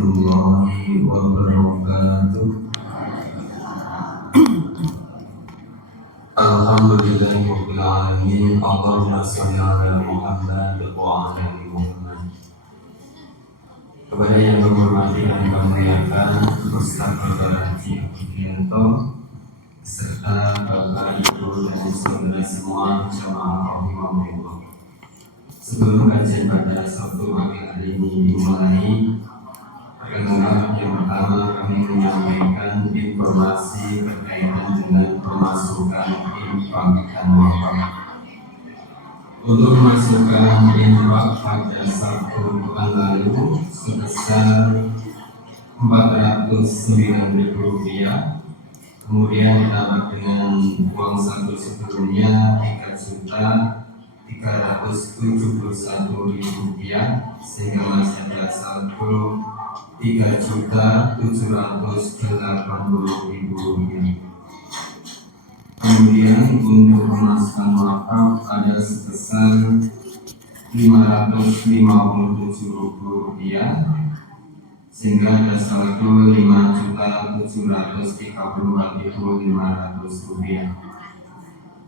warahmatullahi wabarakatuh. Alhamdulillahirabbil alamin. Allahumma shalli ala Muhammad wa ala ali Muhammad. Kepada yang berhormati dan memuliakan Ustaz Al-Baraji Abdianto serta Bapak Ibu dan saudara semua jamaah rahimahullah. Sebelum kajian pada Sabtu pagi hari ini dimulai, perkenalkan yang pertama kami menyampaikan informasi berkaitan dengan pemasukan infak dan wakaf. Untuk memasukkan infak pada Sabtu pekan lalu sebesar Rp409.000, kemudian ditambah dengan uang saku sebelumnya Rp3.371.000, sehingga masih ada saldo Rp3.780.000. Kemudian untuk pemasukan wakaf ada sebesar Rp557.000, sehingga ada saldo Rp5.734.500.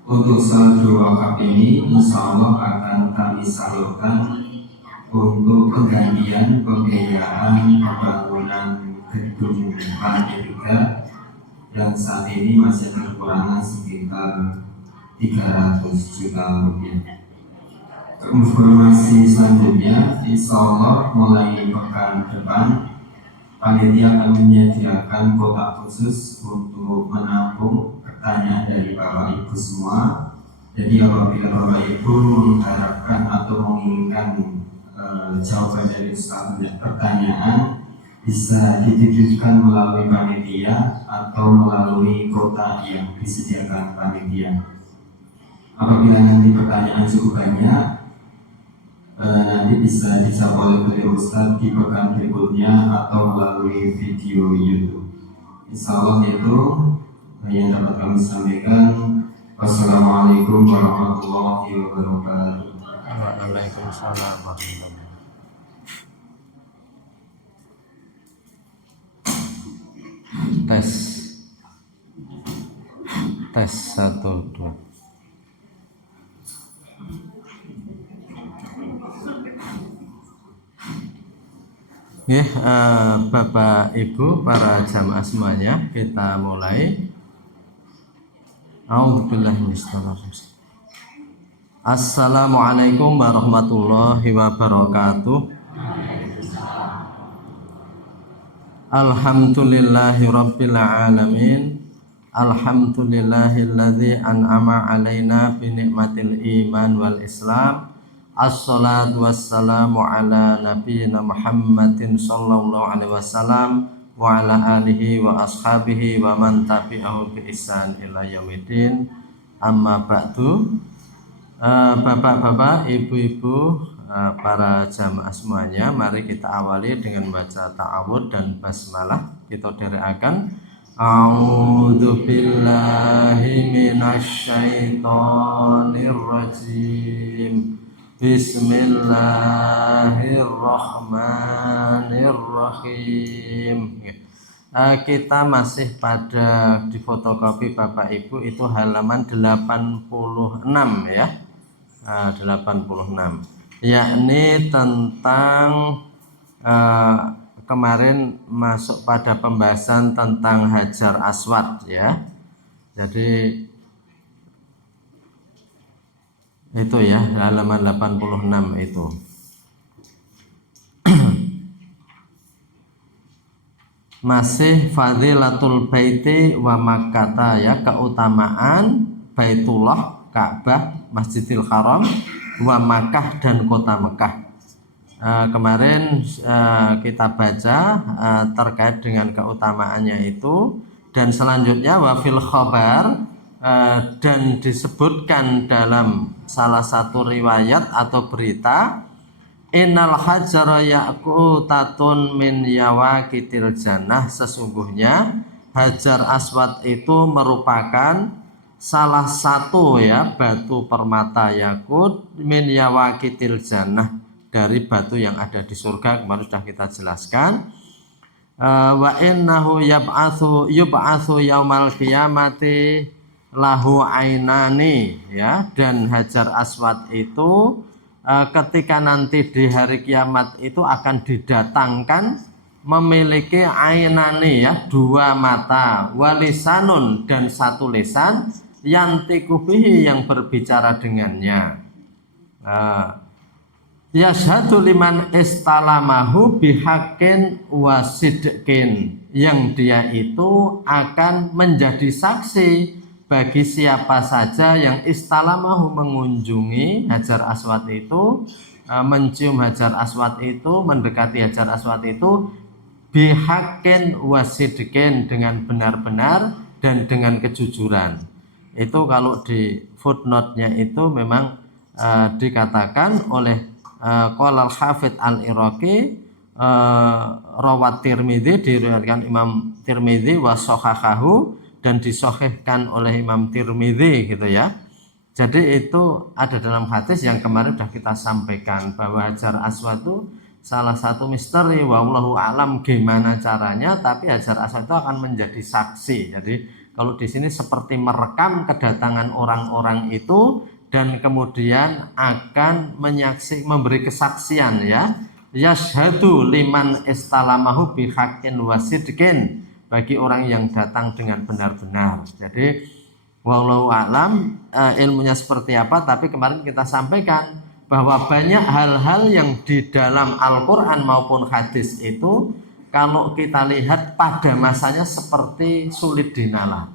Untuk saldo wakaf ini insya Allah akan kami salurkan untuk penggantian pembiayaan pembangunan gedung lantai 3 yang saat ini masih kekurangan sekitar Rp300 juta. Informasi selanjutnya, insya Allah mulai pekan depan panitia akan menyediakan kotak khusus untuk menampung pertanyaan dari Bapak Ibu semua. Jadi apabila Bapak Ibu mengharapkan atau menginginkan jawaban dari setiap pertanyaan, bisa dititipkan melalui panitia atau melalui kotak yang disediakan panitia. Apabila nanti pertanyaan cukup banyak, nanti bisa dijawab oleh beliau Ustadz di pekan berikutnya atau melalui video YouTube. Insya Allah itu yang dapat kami sampaikan. Wassalamualaikum warahmatullahi wabarakatuh. Waalaikumsalam warahmatullahi wabarakatuh. Tes 1 2. Ya, Bapak Ibu para jamaah semuanya, kita mulai. Assalamualaikum warahmatullahi wabarakatuh. Alhamdulillahirabbil alamin. Alhamdulillahilladzi an'ama alaina bi ni'matil iman wal islam. Assalatu wassalamu ala nabiyyina Muhammadin sallallahu alaihi wasallam wa ala alihi wa ashabihi wa man tabi'ahu bi ihsan ila yaumil. Amma ba'du. Bapak-bapak, ibu-ibu, para jamaah semuanya, mari kita awali dengan baca ta'awudz dan basmalah. Kita dherekaken a'udzu billahi minasyaitonir rajim. Bismillahirrahmanirrahim. Kita masih pada di fotokopi Bapak Ibu itu halaman 86 ya. 86, yakni tentang kemarin masuk pada pembahasan tentang Hajar Aswad ya. Jadi itu ya, halaman 86 itu. Masih fadilatul baiti wa makkata ya, keutamaan Baitullah, Ka'bah, Masjidil Haram, wa Makkah dan kota Mekah. Kemarin kita baca terkait dengan keutamaannya itu, dan selanjutnya wa fil khabar, dan disebutkan dalam salah satu riwayat atau berita, innal hajara yaqutatun min yawaqitil jannah, sesungguhnya Hajar Aswad itu merupakan salah satu ya batu permata yakut min yawaqitil jannah, dari batu yang ada di surga. Kemarin sudah kita jelaskan. Wa innahu yub'atsu yaumal qiyamati lahu ainani, ya, dan Hajar Aswad itu ketika nanti di hari kiamat itu akan didatangkan memiliki ainani, ya, dua mata, walisanun, dan satu lisan, yantiqu bihi, yang berbicara dengannya. Yashhadu liman istalamahu bihaqqin wasidqin, yang dia itu akan menjadi saksi bagi siapa saja yang istalamahu, mengunjungi Hajar Aswad itu, mencium Hajar Aswad itu, mendekati Hajar Aswad itu, bihaqqin wasidqin, dengan benar-benar dan dengan kejujuran. Itu kalau di footnote-nya itu memang dikatakan oleh qala al-Hafidz al-Iraqi, rawat Tirmidzi, diriwayatkan Imam Tirmidzi, wa shahahahu, dan disahihkan oleh Imam Tirmidzi, gitu ya. Jadi itu ada dalam hadis yang kemarin sudah kita sampaikan bahwa Hajar Aswad itu salah satu misteri, wallahu alam gimana caranya, tapi Hajar Aswad itu akan menjadi saksi. Jadi kalau di sini seperti merekam kedatangan orang-orang itu dan kemudian akan memberi kesaksian, ya. Yashhadu liman istalamahu bihaqqin wasidqin, bagi orang yang datang dengan benar-benar. Jadi wallahu alam ilmunya seperti apa, tapi kemarin kita sampaikan bahwa banyak hal-hal yang di dalam Al-Qur'an maupun hadis itu kalau kita lihat pada masanya seperti sulit dinalar.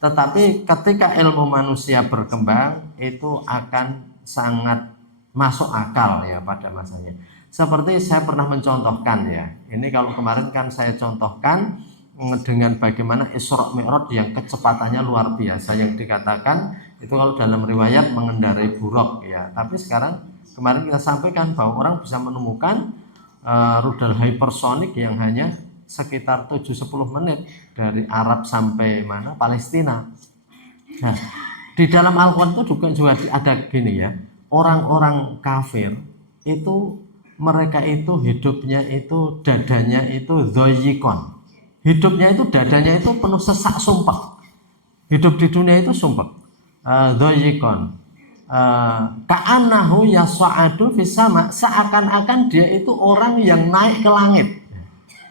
Tetapi ketika ilmu manusia berkembang itu akan sangat masuk akal, ya, pada masanya. Seperti saya pernah mencontohkan, ya. Ini kalau kemarin kan saya contohkan dengan bagaimana Isra Mi'raj yang kecepatannya luar biasa, yang dikatakan itu kalau dalam riwayat mengendarai buruk, ya. Tapi sekarang kemarin kita sampaikan bahwa orang bisa menemukan rudal hypersonik yang hanya sekitar 7-10 menit dari Arab sampai mana, Palestina. Nah, di dalam Al-Quran itu juga ada gini, ya, orang-orang kafir itu mereka itu hidupnya itu dadanya itu dhoyikon, hidupnya itu dadanya itu penuh sesak sumpek, hidup di dunia itu sumpek, dhoyikon, ka'annahu yas'adu fis sama, seakan-akan dia itu orang yang naik ke langit.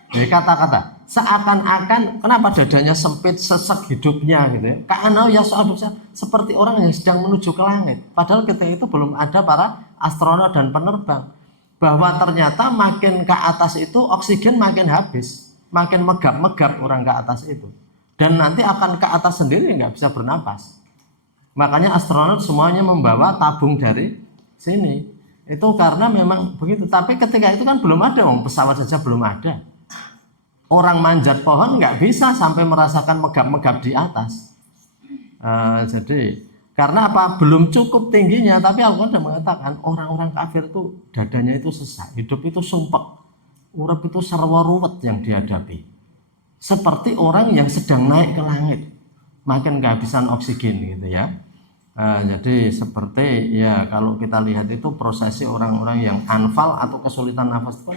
Jadi kata-kata seakan-akan, kenapa dadanya sempit, sesek hidupnya, gitu ya. Ka'annahu yas'adu, seperti orang yang sedang menuju ke langit. Padahal ketika itu belum ada para astronot dan penerbang. Bahwa ternyata makin ke atas itu oksigen makin habis, makin megap-megap orang ke atas itu, dan nanti akan ke atas sendiri nggak bisa bernapas. Makanya astronot semuanya membawa tabung dari sini. Itu karena memang begitu. Tapi ketika itu kan belum ada, pesawat saja belum ada. Orang manjat pohon nggak bisa sampai merasakan megap-megap di atas. Jadi karena apa? Belum cukup tingginya. Tapi Al-Quran sudah mengatakan orang-orang kafir itu dadanya itu sesak, hidup itu sumpek, urip itu sarwa ruwet yang dihadapi. Seperti orang yang sedang naik ke langit, makin kehabisan oksigen, gitu ya. Jadi seperti, ya, kalau kita lihat itu prosesi orang-orang yang anfal atau kesulitan nafas itu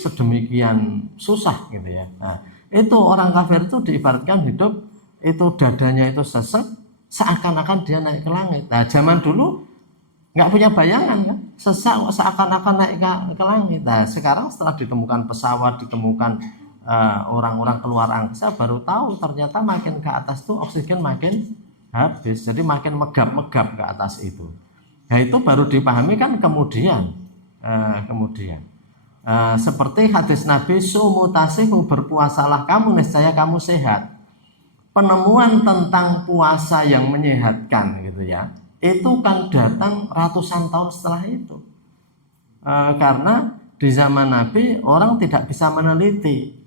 sedemikian susah, gitu ya. Nah, itu orang kafir itu diibaratkan hidup itu dadanya itu sesek, seakan-akan dia naik ke langit. Nah, zaman dulu nggak punya bayangan, kan, sesak seakan-akan naik ke langit. Nah, sekarang setelah ditemukan pesawat, ditemukan orang-orang keluar angkasa, baru tahu ternyata makin ke atas tuh oksigen makin habis, jadi makin megap-megap ke atas itu. Nah, itu baru dipahami kan kemudian. Seperti hadis Nabi, sumutasihu, berpuasalah kamu niscaya kamu sehat. Penemuan tentang puasa yang menyehatkan, gitu ya, itu kan datang ratusan tahun setelah itu. Karena di zaman Nabi orang tidak bisa meneliti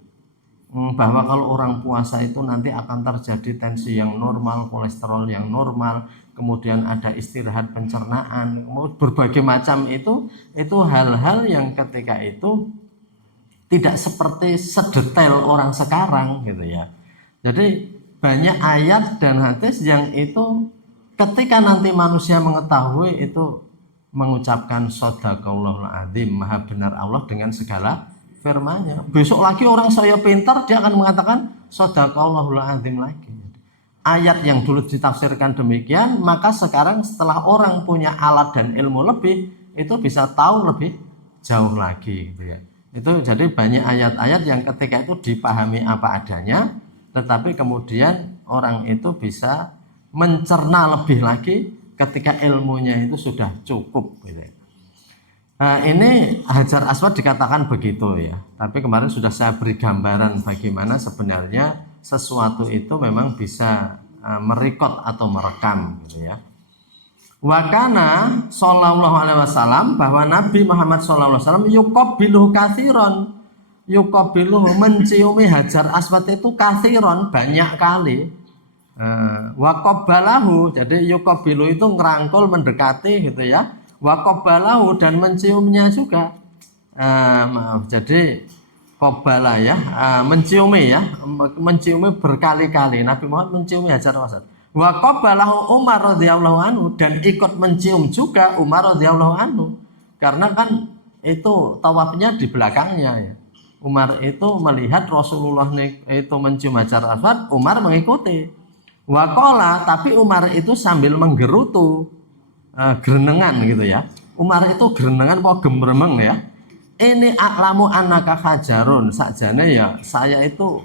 bahwa kalau orang puasa itu nanti akan terjadi tensi yang normal, kolesterol yang normal, kemudian ada istirahat pencernaan, berbagai macam itu hal-hal yang ketika itu tidak seperti sedetail orang sekarang, gitu ya. Jadi banyak ayat dan hadis yang itu ketika nanti manusia mengetahui itu mengucapkan shadaqallahul adzim, maha benar Allah dengan segala firman-Nya. Besok lagi orang saya pintar, dia akan mengatakan shadaqallahul azim lagi. Ayat yang dulu ditafsirkan demikian, maka sekarang setelah orang punya alat dan ilmu lebih, itu bisa tahu lebih jauh lagi gitu ya. Itu jadi banyak ayat-ayat yang ketika itu dipahami apa adanya, tetapi kemudian orang itu bisa mencerna lebih lagi ketika ilmunya itu sudah cukup gitu ya. Nah, ini Hajar Aswad dikatakan begitu ya. Tapi kemarin sudah saya beri gambaran bagaimana sebenarnya sesuatu itu memang bisa merekod atau merekam gitu ya. Wakana sallallahu alaihi wasallam, bahwa Nabi Muhammad sallallahu alaihi wasallam yuqabbilu katsiran, yuqabbilu menciumi Hajar Aswad itu katsiran, banyak kali. Wa qabbalahu, jadi yuqabbilu itu ngerangkul, mendekati gitu ya. Wa qabbalahu, dan menciumnya juga. Maaf, jadi qabbala ya, menciumi ya, menciumi berkali-kali. Nabi Muhammad menciumi Hajar Aswad. Wa qabbalahu Umar radhiyallahu anhu, dan ikut mencium juga Umar radhiyallahu anhu. Karena kan itu tawafnya di belakangnya ya. Umar itu melihat Rasulullah itu mencium Hajar Aswad, Umar mengikuti. Wa qala, tapi Umar itu sambil menggerutu, gerenengan gitu ya. Umar itu gerenengan kok gemremeng ya. Ini aklamu annaka hajarun, sakjane ya saya itu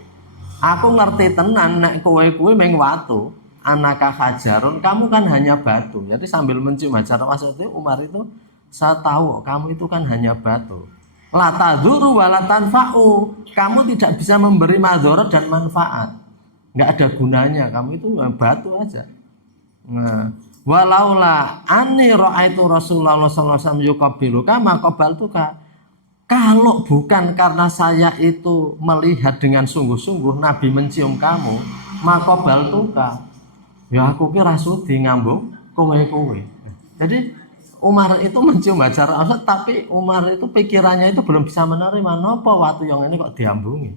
aku ngerti tenan nek kowe kuwi mung watu. Annaka hajarun, kamu kan hanya batu. Jadi sambil mencium Hajar Aswad itu Umar itu, saya tahu kamu itu kan hanya batu. La tadzuru wa la tanfa'u, kamu tidak bisa memberi madharat dan manfaat. Enggak ada gunanya, kamu itu batu aja. Nah, walaula anni ra'aitu Rasulullah sallallahu alaihi wasallam yuqabbiluka ma qabaltuka. Kalau bukan karena saya itu melihat dengan sungguh-sungguh Nabi mencium kamu, maka qabaltuka. Ya aku kira sudi ngambung kowe-kowe. Jadi Umar itu mencium Hajar Aswad, tapi Umar itu pikirannya itu belum bisa menerima. Napa watu yang ini kok diambungi?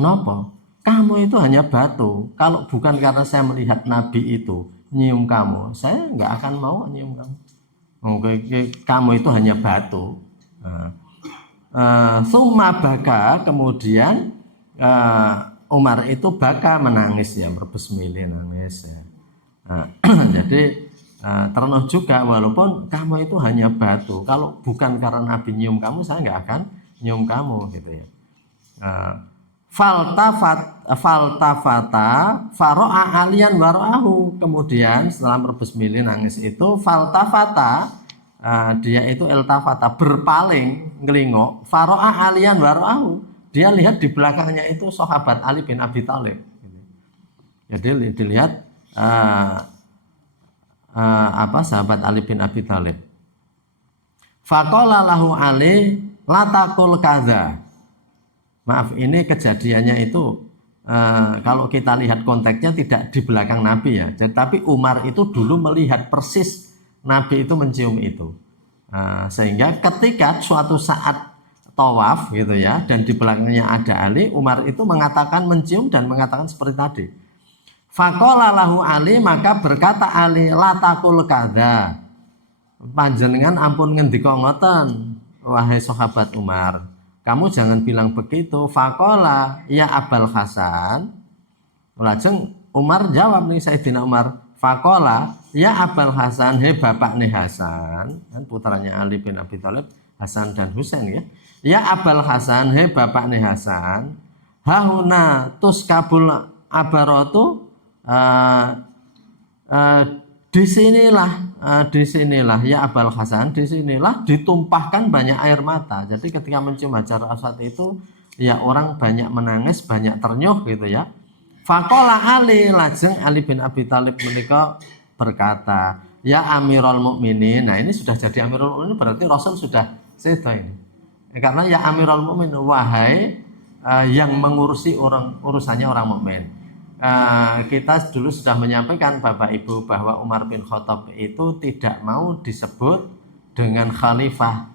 Napa? Kamu itu hanya batu. Kalau bukan karena saya melihat Nabi itu nyium kamu, saya nggak akan mau nyium kamu. Kamu itu hanya batu. Summa baka, kemudian Umar itu baka, menangis ya, berbesmili nangis ya. Jadi terus juga walaupun kamu itu hanya batu, kalau bukan karena Nabi nyium kamu, saya nggak akan nyium kamu gitu ya. Faltafata faro'a alian warahu, kemudian setelah berbesmili nangis itu faltafata, dia itu iltafata, berpaling ngelingok, faro'a alian warahu, dia lihat di belakangnya itu sahabat Ali bin Abi Thalib. Jadi dilihat sahabat Ali bin Abi Thalib. Faqala lahu Ali latakul kadza. Maaf, ini kejadiannya itu kalau kita lihat konteksnya tidak di belakang Nabi ya. Tetapi Umar itu dulu melihat persis Nabi itu mencium itu. Sehingga ketika suatu saat tawaf gitu ya, dan di belakangnya ada Ali, Umar itu mengatakan mencium dan mengatakan seperti tadi. Faqala lahu Ali, maka berkata Ali, latakul kadza, panjenengan ampun ngendika ngoten wahai sahabat Umar, kamu jangan bilang begitu. Faqala ya Abul Hasan, lajeng Umar jawab nih, Sayyidina Umar, faqala ya Abul Hasan, he bapakne Hasan, kan putranya Ali bin Abi Thalib, Hasan dan Husain ya. Ya Abul Hasan, he bapakne Hasan, hahuna tuskabul abaratu, disinilah ya Abul Hasan, disinilah ditumpahkan banyak air mata. Jadi ketika mencium Hajar Aswad itu ya orang banyak menangis, banyak ternyuh gitu ya. Faqala Ali, lajeng Ali bin Abi Thalib menika berkata, ya Amirul Mukminin. Nah, ini sudah jadi Amirul Mukminin, berarti Rasul sudah seda ini. Karena ya Amirul Mukminin, wahai yang mengurusi urusannya orang mukmin. Kita dulu sudah menyampaikan Bapak Ibu bahwa Umar bin Khattab itu tidak mau disebut dengan khalifah,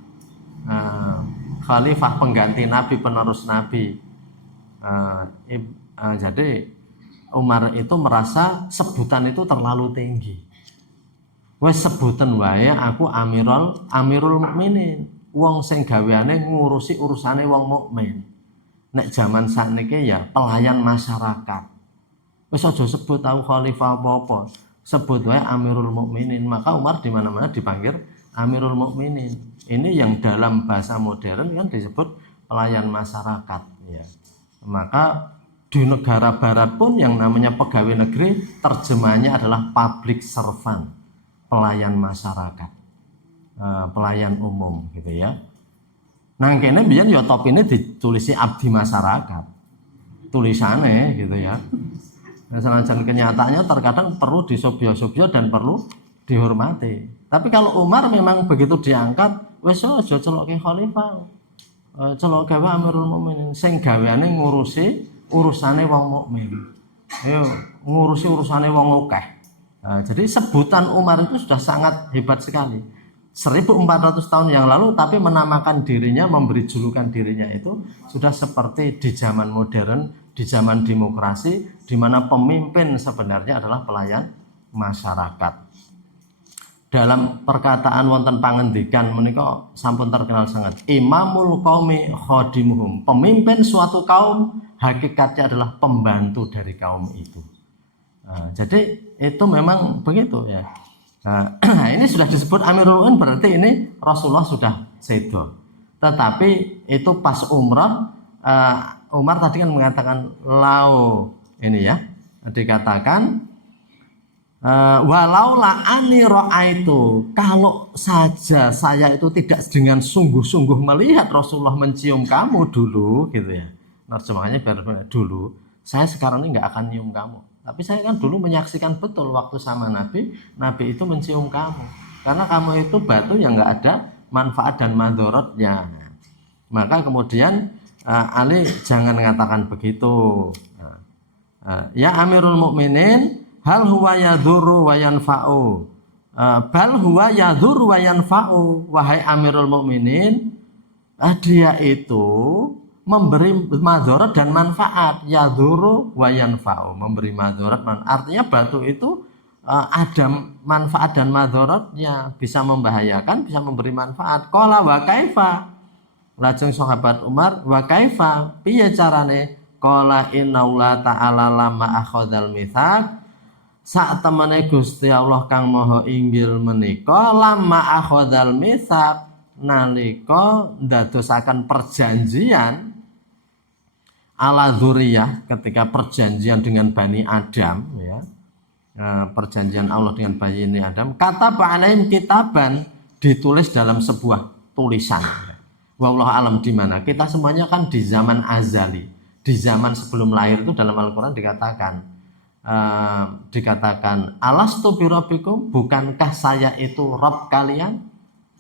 khalifah pengganti Nabi, penerus Nabi. Jadi Umar itu merasa sebutan itu terlalu tinggi. Wes sebutan wae aku Amirul Mukminin. wong sing gaweane ngurusi urusane wong mukmin. Nek zaman sakniki ya pelayan masyarakat. Wis aja sebut tahu khalifah apa-apa. Sebut wae Amirul Mukminin. Maka Umar di mana-mana dipanggil Amirul Mukminin. Ini yang dalam bahasa modern kan disebut pelayan masyarakat ya. Maka di negara barat pun yang namanya pegawai negeri terjemahnya adalah public servant, pelayan masyarakat, pelayan umum gitu ya. Nah kene biyen ya top ini ditulisi abdi masyarakat, tulisannya gitu ya. Nah, senajan kenyataannya terkadang perlu disobyo-sobyo dan perlu dihormati. Tapi kalau Umar memang begitu diangkat, wis aja celoke khalifah, celok gawe Amirul Mukminin, sing gaweane ngurusi urusane wong mukmin. Ya ngurusi urusane wong akeh. Nah, jadi sebutan Umar itu sudah sangat hebat sekali. 1400 tahun yang lalu tapi menamakan dirinya, memberi julukan dirinya itu sudah seperti di zaman modern, di zaman demokrasi di mana pemimpin sebenarnya adalah pelayan masyarakat. Dalam perkataan wonten pangendikan menika sampun terkenal sangat, imamul qaumi khadimuhum, pemimpin suatu kaum hakikatnya adalah pembantu dari kaum itu. Nah, jadi itu memang begitu ya. Nah, ini sudah disebut Amirul Mukminin berarti ini Rasulullah sudah sedo. Tetapi itu pas umrah, Umar tadi kan mengatakan lau ini ya, dikatakan walau la ani ra'aitu, kalau saja saya itu tidak dengan sungguh-sungguh melihat Rasulullah mencium kamu dulu gitu ya. Terjemahannya biar dulu, saya sekarang ini nggak akan nyium kamu. Tapi saya kan dulu menyaksikan betul waktu sama Nabi, Nabi itu mencium kamu. Karena kamu itu batu yang nggak ada manfaat dan madorotnya. Maka kemudian Ali jangan mengatakan begitu. Ya Amirul Mukminin, hal huwa yadhurru wa yanfa'u. Bal huwa yadhurru wa yanfa'u. Wahai Amirul Mukminin, dia itu memberi madharat dan manfaat. Yadhurru wa yanfa'u, memberi madharat, artinya batu itu ada manfaat dan madharatnya, bisa membahayakan, bisa memberi manfaat. Qala wa kaifa, lajeng sahabat Umar, wa kaifa, piye carane? Qala innallaha ta'ala lamma akhadzal mitsaq, sak temene Gusti Allah kang maha inggil menika lamma akhadzal mitsaq, nalika ndadosaken perjanjian ala dzurriyyah, ketika perjanjian dengan Bani Adam ya, perjanjian Allah dengan Bani Adam, kata ba'alaihim kitaban, ditulis dalam sebuah tulisan. Wallahu alam di mana? Kita semuanya kan di zaman azali, di zaman sebelum lahir itu dalam Al-Qur'an dikatakan alastu birabbikum, bukankah saya itu Rabb kalian?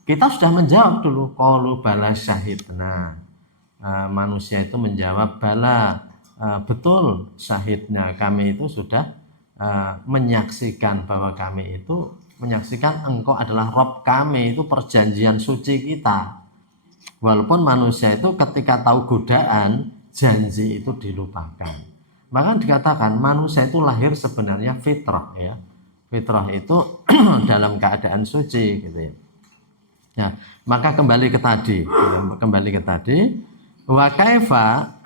Kita sudah menjawab dulu, qalu bala syahidna. Manusia itu menjawab bala, betul syahidnya, kami itu sudah menyaksikan bahwa kami itu menyaksikan engkau adalah Rabb kami, itu perjanjian suci kita. Walaupun manusia itu ketika tahu godaan, janji itu dilupakan. Maka dikatakan manusia itu lahir sebenarnya fitrah ya. Fitrah itu dalam keadaan suci gitu ya. Nah, maka kembali ke tadi, wa kaifa,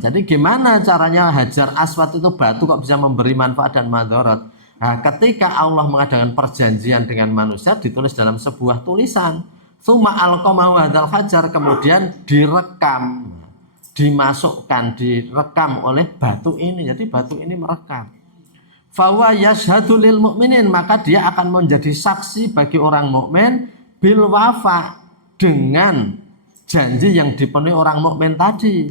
jadi gimana caranya Hajar Aswad itu batu kok bisa memberi manfaat dan madharat? Nah, ketika Allah mengadakan perjanjian dengan manusia ditulis dalam sebuah tulisan. Tsumma alqamahu hadzal hajar, kemudian direkam, direkam oleh batu ini. Jadi batu ini merekam. Fawa yashhadu lil mu'minin, maka dia akan menjadi saksi bagi orang mukmin bil wafa, dengan janji yang dipenuhi orang mukmin tadi.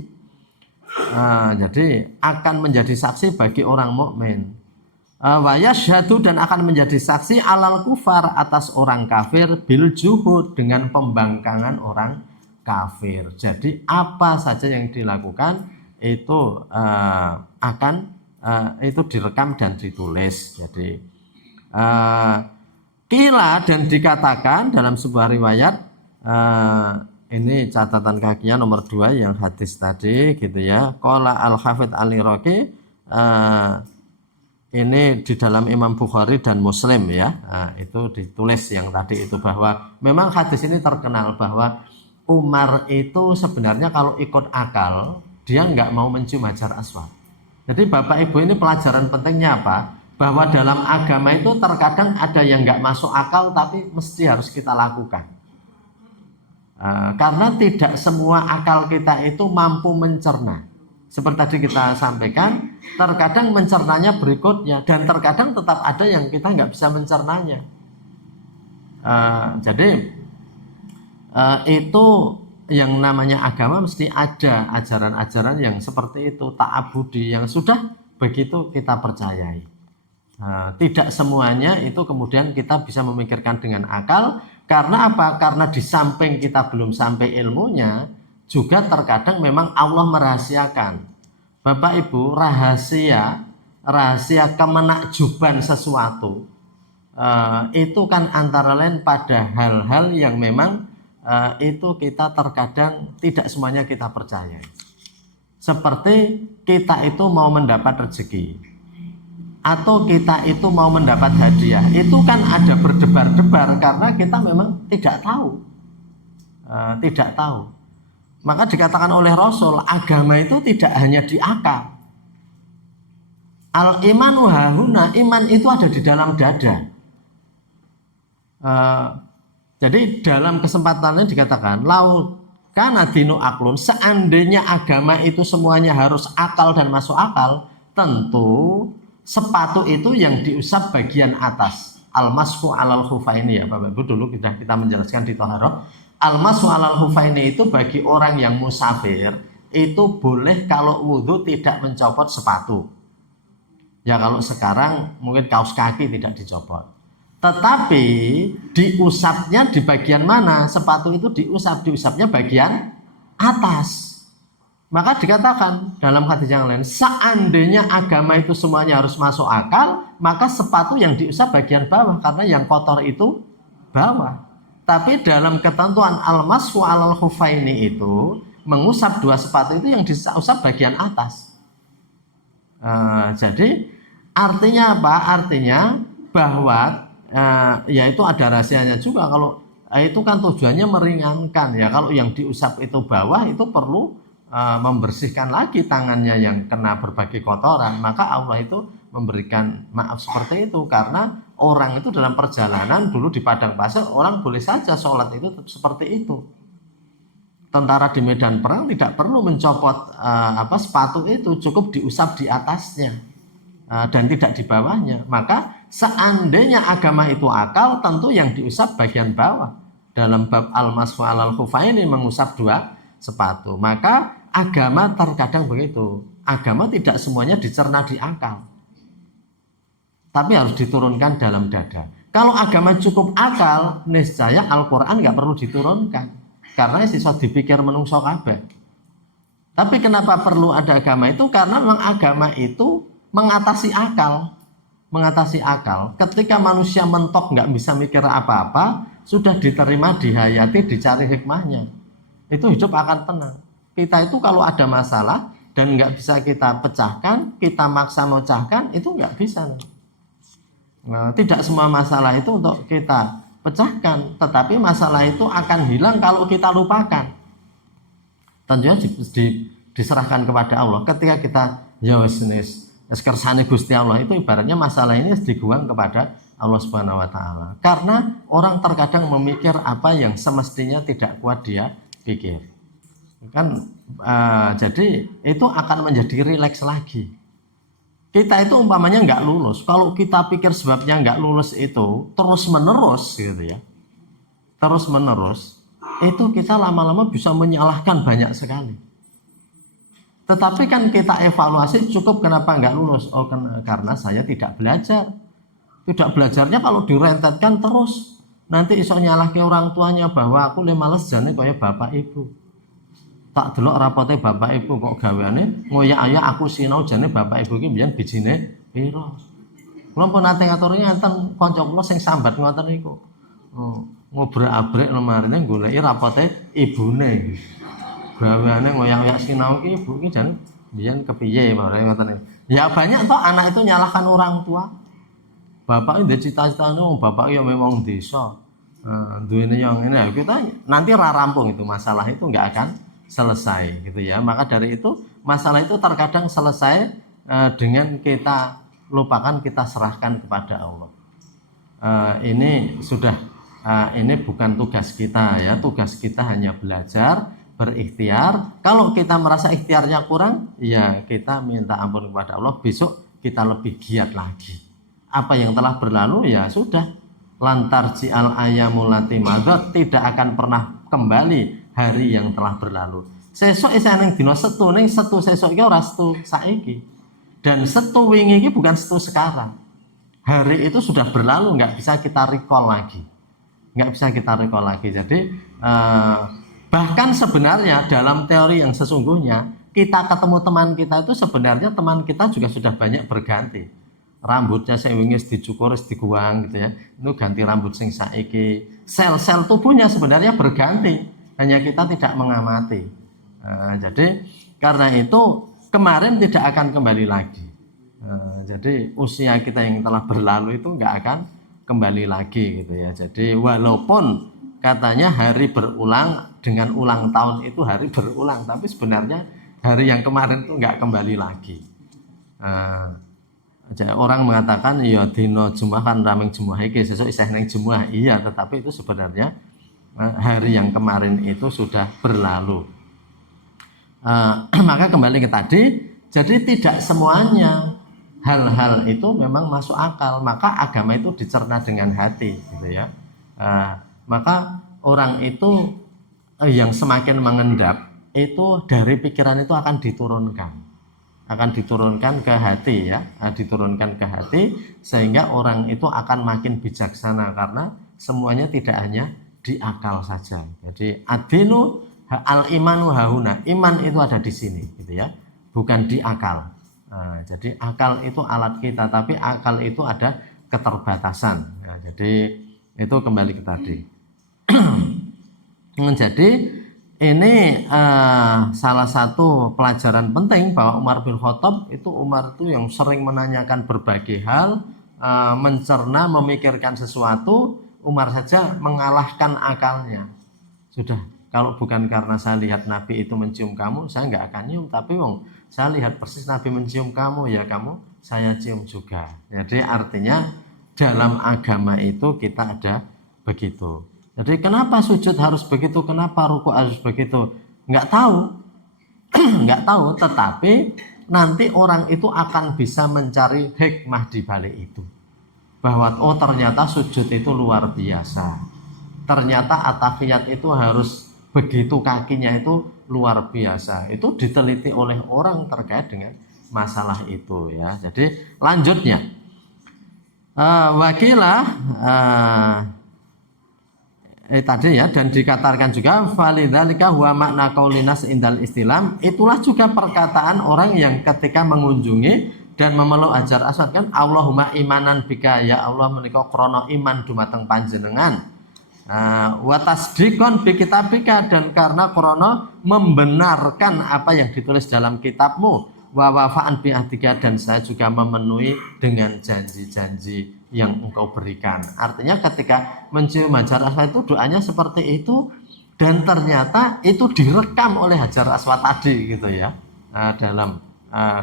Jadi akan menjadi saksi bagi orang mukmin. Wa yashhadu, dan akan menjadi saksi alal kufar, atas orang kafir, bil juhud, dengan pembangkangan orang kafir. Jadi apa saja yang dilakukan itu akan itu direkam dan ditulis. Jadi kila, dan dikatakan dalam sebuah riwayat, ini catatan kakinya nomor 2 yang hadis tadi gitu ya. Qala al-Hafidz al-Iraqi, ini di dalam Imam Bukhari dan Muslim ya. Itu ditulis yang tadi itu, bahwa memang hadis ini terkenal bahwa Umar itu sebenarnya kalau ikut akal, dia nggak mau mencium Hajar Aswad. Jadi Bapak Ibu ini pelajaran pentingnya apa? Bahwa dalam agama itu terkadang ada yang nggak masuk akal tapi mesti harus kita lakukan. Karena tidak semua akal kita itu mampu mencerna. Seperti tadi kita sampaikan, terkadang mencernanya berikutnya dan terkadang tetap ada yang kita nggak bisa mencernanya. Jadi itu yang namanya agama mesti ada ajaran-ajaran yang seperti itu, ta'abudi yang sudah begitu kita percayai. Tidak semuanya itu kemudian kita bisa memikirkan dengan akal. Karena apa? Karena di samping kita belum sampai ilmunya, juga terkadang memang Allah merahasiakan. Bapak Ibu, rahasia kemenakjuban sesuatu itu kan antara lain pada hal-hal yang memang itu kita terkadang tidak semuanya kita percaya. Seperti kita itu mau mendapat rezeki atau kita itu mau mendapat hadiah, itu kan ada berdebar-debar karena kita memang tidak tahu. Maka dikatakan oleh Rasul, agama itu tidak hanya di akal. Al-imanu hahuna, iman itu ada di dalam dada. Jadi dalam kesempatannya dikatakan lau kana dinu aklun, seandainya agama itu semuanya harus akal dan masuk akal, tentu sepatu itu yang diusap bagian atas. Al-mashu alal khufaini, ya Bapak Ibu, dulu kita menjelaskan di Thaharah. Al-mashu alal khufaini itu bagi orang yang musafir itu boleh kalau wudhu tidak mencopot sepatu. Ya kalau sekarang mungkin kaos kaki tidak dicopot. Tetapi diusapnya di bagian mana? Sepatu itu diusapnya bagian atas. Maka dikatakan dalam hadis yang lain, seandainya agama itu semuanya harus masuk akal, maka sepatu yang diusap bagian bawah, karena yang kotor itu bawah. Tapi dalam ketentuan al-mashu alal khufaini itu, mengusap dua sepatu itu yang diusap bagian atas. Jadi artinya apa? Artinya bahwa ya itu ada rahasianya juga. Kalau itu kan tujuannya meringankan ya. Kalau yang diusap itu bawah, itu perlu membersihkan lagi tangannya yang kena berbagai kotoran. Maka Allah itu memberikan maaf seperti itu, karena orang itu dalam perjalanan dulu di padang pasir, orang boleh saja sholat itu seperti itu. Tentara di medan perang tidak perlu mencopot sepatu itu, cukup diusap di atasnya dan tidak di bawahnya. Maka seandainya agama itu akal, tentu yang diusap bagian bawah. Dalam bab al-mashu alal khufaini, mengusap dua sepatu. Maka agama terkadang begitu. Agama tidak semuanya dicerna di akal, tapi harus diturunkan dalam dada. Kalau agama cukup akal, niscaya Al-Quran nggak perlu diturunkan, karena sisa dipikir menungso kabeh. Tapi kenapa perlu ada agama itu? Karena memang agama itu mengatasi akal. Ketika manusia mentok nggak bisa mikir apa-apa, sudah diterima, dihayati, dicari hikmahnya, itu hidup akan tenang. Kita itu kalau ada masalah dan nggak bisa kita pecahkan, kita maksa mecahkan, itu nggak bisa. Nah, tidak semua masalah itu untuk kita pecahkan, tetapi masalah itu akan hilang kalau kita lupakan. Tentunya diserahkan kepada Allah. Ketika kita ya wis kersane Gusti Allah, itu ibaratnya masalah ini diguang kepada Allah Subhanahu wa taala. Karena orang terkadang memikir apa yang semestinya tidak kuat dia pikir. Jadi itu akan menjadi rileks lagi. Kita itu umpamanya nggak lulus, kalau kita pikir sebabnya nggak lulus itu terus menerus gitu ya, terus menerus, itu kita lama-lama bisa menyalahkan banyak sekali. Tetapi kan kita evaluasi, cukup kenapa nggak lulus? Oh karena saya tidak belajar. Tidak belajarnya kalau direntetkan terus, nanti iso nyalahke orang tuanya bahwa aku le males jane kaya bapak ibu. Tak delok rapote bapak ibu kok gaweane ngoyak-ayak aku sinau jane bapak ibu iki mbiyen bijine pira. Kula pun nate ngaturi enten kanca kula sing sambat ngoten niku. Ngobrak-abrik lemarine goleki rapote ibune. Gaweane ngoyak-oyak sinau iki ibu iki jane mbiyen kepiye bareng ngoten niku. Ya banyak toh anak itu nyalahkan orang tua. Bapak ini cita-citanya bapak ya memang desa. duitnya yang ini, kita nanti rampung itu masalah itu nggak akan selesai gitu ya. Maka dari itu masalah itu terkadang selesai dengan kita lupakan, kita serahkan kepada Allah. Ini sudah ini bukan tugas kita ya, tugas kita hanya belajar, berikhtiar. Kalau kita merasa ikhtiarnya kurang, ya kita minta ampun kepada Allah, besok kita lebih giat lagi. Apa yang telah berlalu ya sudah, lantar ji'al ayamul lati madat, tidak akan pernah kembali hari yang telah berlalu. Sesuk isa ning dina setu, ning setu sesuk iki ora setu saiki. Dan setu wingi iki bukan setu sekarang. Hari itu sudah berlalu, nggak bisa kita recall lagi. Nggak bisa kita recall lagi. Jadi bahkan sebenarnya dalam teori yang sesungguhnya, kita ketemu teman kita itu sebenarnya teman kita juga sudah banyak berganti. Rambutnya sing wingi dicukur, diguang gitu ya. Itu ganti rambut sing saiki. Sel-sel tubuhnya sebenarnya berganti, hanya kita tidak mengamati. Jadi karena itu kemarin tidak akan kembali lagi. Jadi usia kita yang telah berlalu itu nggak akan kembali lagi gitu ya. Jadi walaupun katanya hari berulang, dengan ulang tahun itu hari berulang, tapi sebenarnya hari yang kemarin itu nggak kembali lagi. Orang mengatakan ya dino Jumat kan raming Jumat iki sesuk isih ning Jumat. Iya, tetapi itu sebenarnya hari yang kemarin itu sudah berlalu. Maka kembali ke tadi, jadi tidak semuanya hal-hal itu memang masuk akal. Maka agama itu dicerna dengan hati gitu ya. Maka orang itu yang semakin mengendap itu dari pikiran itu akan diturunkan ke hati ya, diturunkan ke hati, sehingga orang itu akan makin bijaksana karena semuanya tidak hanya di akal saja. Jadi adinu al imanu hauna, iman itu ada di sini gitu ya, bukan di akal. Jadi akal itu alat kita, tapi akal itu ada keterbatasan. Jadi itu kembali ke tadi. Jadi ini salah satu pelajaran penting bahwa Umar bin Khattab itu yang sering menanyakan berbagai hal, mencerna, memikirkan sesuatu. Umar saja mengalahkan akalnya. Sudah, kalau bukan karena saya lihat Nabi itu mencium kamu, saya nggak akan nyium. Tapi saya lihat persis Nabi mencium kamu, ya kamu saya cium juga. Jadi artinya dalam agama itu kita ada begitu. Jadi kenapa sujud harus begitu, kenapa ruku harus begitu? Nggak tahu, nggak tahu. Tetapi nanti orang itu akan bisa mencari hikmah di balik itu. Bahwa ternyata sujud itu luar biasa. Ternyata atahiyat itu harus begitu, kakinya itu luar biasa. Itu diteliti oleh orang terkait dengan masalah itu ya. Jadi lanjutnya, wakilah. Tadi ya, dan dikatakan juga falidzalika huwa makna qaulinas indal istilam, itulah juga perkataan orang yang ketika mengunjungi dan memeluk Hajar Aswad kan, Allahumma imanan bika, ya Allah menika krana iman dumateng panjenengan, wa tasdiqon bi kitabika, dan karena krana membenarkan apa yang ditulis dalam kitabmu, wa wafa'an bi ahdika, dan saya juga memenuhi dengan janji-janji yang engkau berikan. Artinya ketika mencium Hajar Aswad itu doanya seperti itu, dan ternyata itu direkam oleh Hajar Aswad tadi gitu ya. Dalam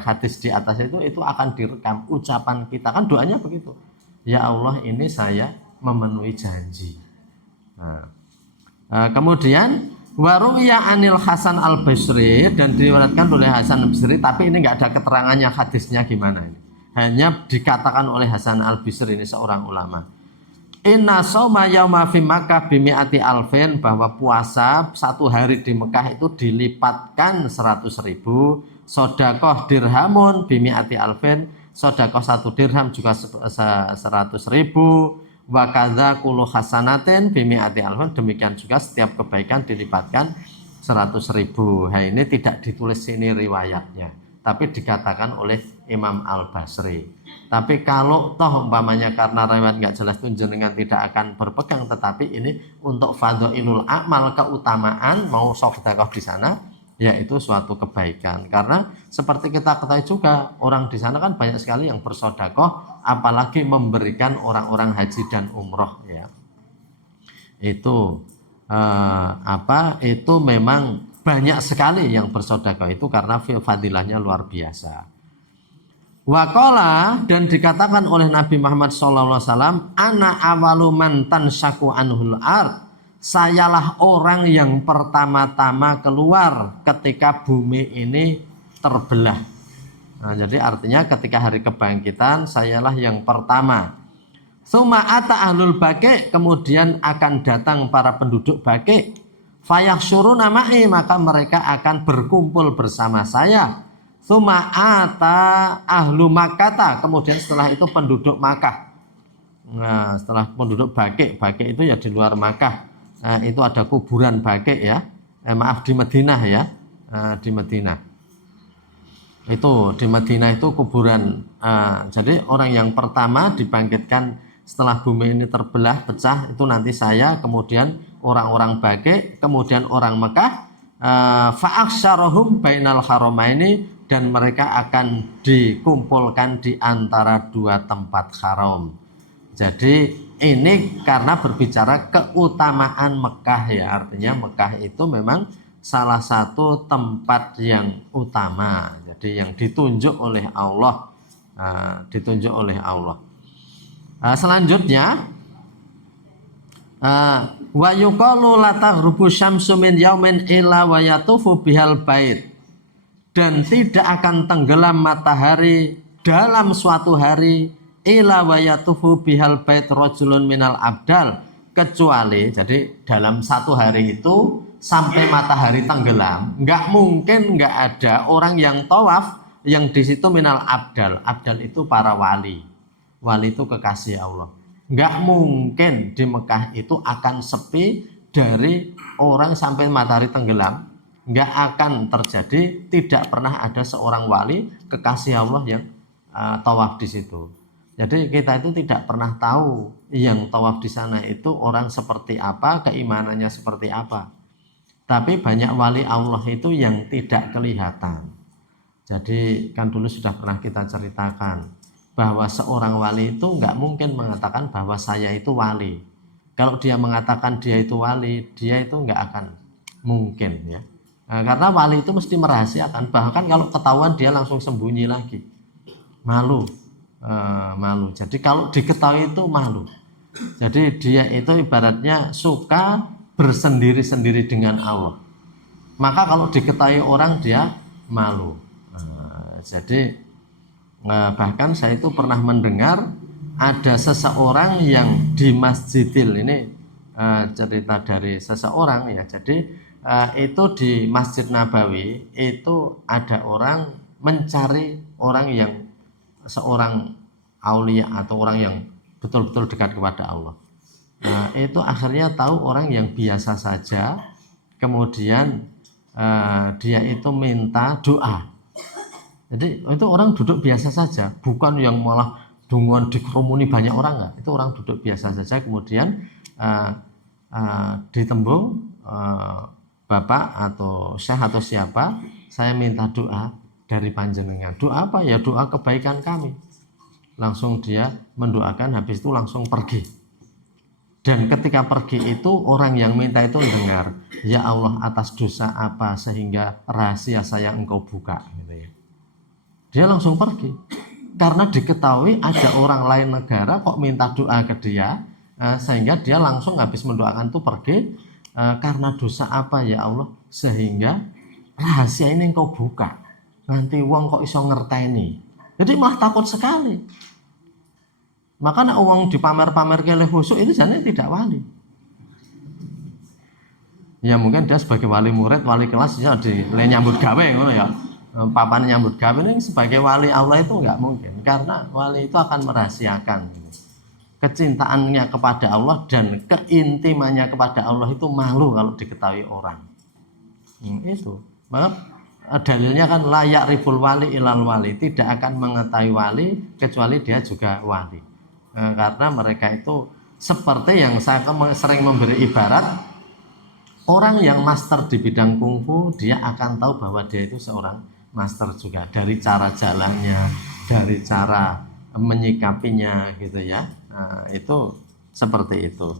hadis di atas itu akan direkam ucapan kita, kan doanya begitu. Ya Allah, ini saya memenuhi janji. Kemudian waruya anil Hasan al Basri, dan diriwayatkan oleh Hasan al Basri, tapi ini nggak ada keterangannya hadisnya gimana ini. Hanya dikatakan oleh Hasan al Basri, ini seorang ulama. Inna shauma yauma fi Makkah bimi'ati alfin, bahwa puasa satu hari di Mekah itu dilipatkan 100.000. Sodakoh dirhamun bimi'ati alfin, sodakoh 1 dirham juga 100.000. Wa kadza kullu hasanatin bimi'ati alfin, demikian juga setiap kebaikan dilipatkan 100.000. Nah, ini tidak ditulis sini riwayatnya, tapi dikatakan oleh Imam Al-Basri. Tapi kalau toh umpamanya karena riwayat nggak jelas itu jenengan tidak akan berpegang, tetapi ini untuk fadhailul amal, keutamaan mau sedekah di sana, yaitu suatu kebaikan. Karena seperti kita ketahui juga, orang di sana kan banyak sekali yang bersedekah, apalagi memberikan orang-orang haji dan umroh ya. itu itu memang banyak sekali yang bersedekah itu karena fadilahnya luar biasa. Waqala, dan dikatakan oleh Nabi Muhammad SAW, ana awalu man tansyaku anhul ard, sayalah orang yang pertama-tama keluar ketika bumi ini terbelah. Nah, jadi artinya ketika hari kebangkitan sayalah yang pertama. Summa ata ahlul baqi, kemudian akan datang para penduduk baqi, fayahsyuruna ma'i, maka mereka akan berkumpul bersama saya. Summa ata ahlu Makkah, kemudian setelah itu penduduk Makkah. Nah, setelah penduduk Baqi itu ya di luar Makkah. Nah, itu ada kuburan Baqi ya. Maaf, di Madinah ya. Di Madinah. Itu di Madinah itu kuburan. Jadi orang yang pertama dibangkitkan setelah bumi ini terbelah, pecah, itu nanti saya, kemudian orang-orang Baqi, kemudian orang Mekah. Fa'aksyarahum bainal haramaini, dan mereka akan dikumpulkan di antara dua tempat haram. Jadi ini karena berbicara keutamaan Mekah ya, artinya Mekah itu memang salah satu tempat yang utama. Jadi yang ditunjuk oleh Allah, selanjutnya wa yuqalu la taghrubu syamsu min yaumin illa wa yatufu bihal bait, dan tidak akan tenggelam matahari dalam suatu hari ila wa yatufu bihal bait rajulun minal abdal, kecuali jadi dalam satu hari itu sampai matahari tenggelam nggak mungkin nggak ada orang yang tawaf yang di situ minal abdal. Abdal itu para wali itu kekasih Allah. Nggak mungkin di Mekah itu akan sepi dari orang sampai matahari tenggelam. Nggak akan terjadi, tidak pernah ada seorang wali kekasih Allah yang tawaf di situ. Jadi kita itu tidak pernah tahu yang tawaf di sana itu orang seperti apa, keimanannya seperti apa. Tapi banyak wali Allah itu yang tidak kelihatan. Jadi kan dulu sudah pernah kita ceritakan bahwa seorang wali itu nggak mungkin mengatakan bahwa saya itu wali. Kalau dia mengatakan dia itu wali, dia itu nggak akan mungkin ya. Nah, karena wali itu mesti merahasiakan, bahkan kalau ketahuan dia langsung sembunyi lagi, malu. Jadi kalau diketahui itu malu. Jadi dia itu ibaratnya suka bersendiri-sendiri dengan Allah. Maka kalau diketahui orang dia malu. Bahkan saya itu pernah mendengar ada seseorang yang di Masjidil ini, cerita dari seseorang ya. Jadi itu di Masjid Nabawi itu ada orang mencari orang yang seorang aulia atau orang yang betul-betul dekat kepada Allah. Nah, itu akhirnya tahu orang yang biasa saja, kemudian dia itu minta doa. Jadi itu orang duduk biasa saja, bukan yang malah dengan dikerumuni banyak orang, enggak. Itu orang duduk biasa saja, kemudian ditembung Bapak atau Syekh atau siapa, saya minta doa dari panjenengan. Doa apa ya? Doa kebaikan kami. Langsung dia mendoakan, habis itu langsung pergi. Dan ketika pergi itu orang yang minta itu dengar, ya Allah, atas dosa apa sehingga rahasia saya engkau buka, gitu ya. Dia langsung pergi karena diketahui ada orang lain negara kok minta doa ke dia, sehingga dia langsung habis mendoakan itu pergi. Karena dosa apa ya Allah sehingga rahasia ini engkau buka, nanti wong kok iso ngerteni. Jadi malah takut sekali. Maka nek wong dipamer-pamer ke khusuk itu jane tidak wali. Ya mungkin dia sebagai wali murid, wali kelas ya di nyambut gawe ngono ya. Papan nyambut gawe ini sebagai wali Allah itu enggak mungkin, karena wali itu akan merahasiakan kecintaannya kepada Allah dan keintimannya kepada Allah itu malu kalau diketahui orang. Itu. Maka dalilnya kan layak riful wali ilal wali, tidak akan mengetahui wali kecuali dia juga wali. Karena mereka itu seperti yang saya sering memberi ibarat, orang yang master di bidang kungfu dia akan tahu bahwa dia itu seorang master juga dari cara jalannya, dari cara menyikapinya gitu ya. Nah, itu seperti itu.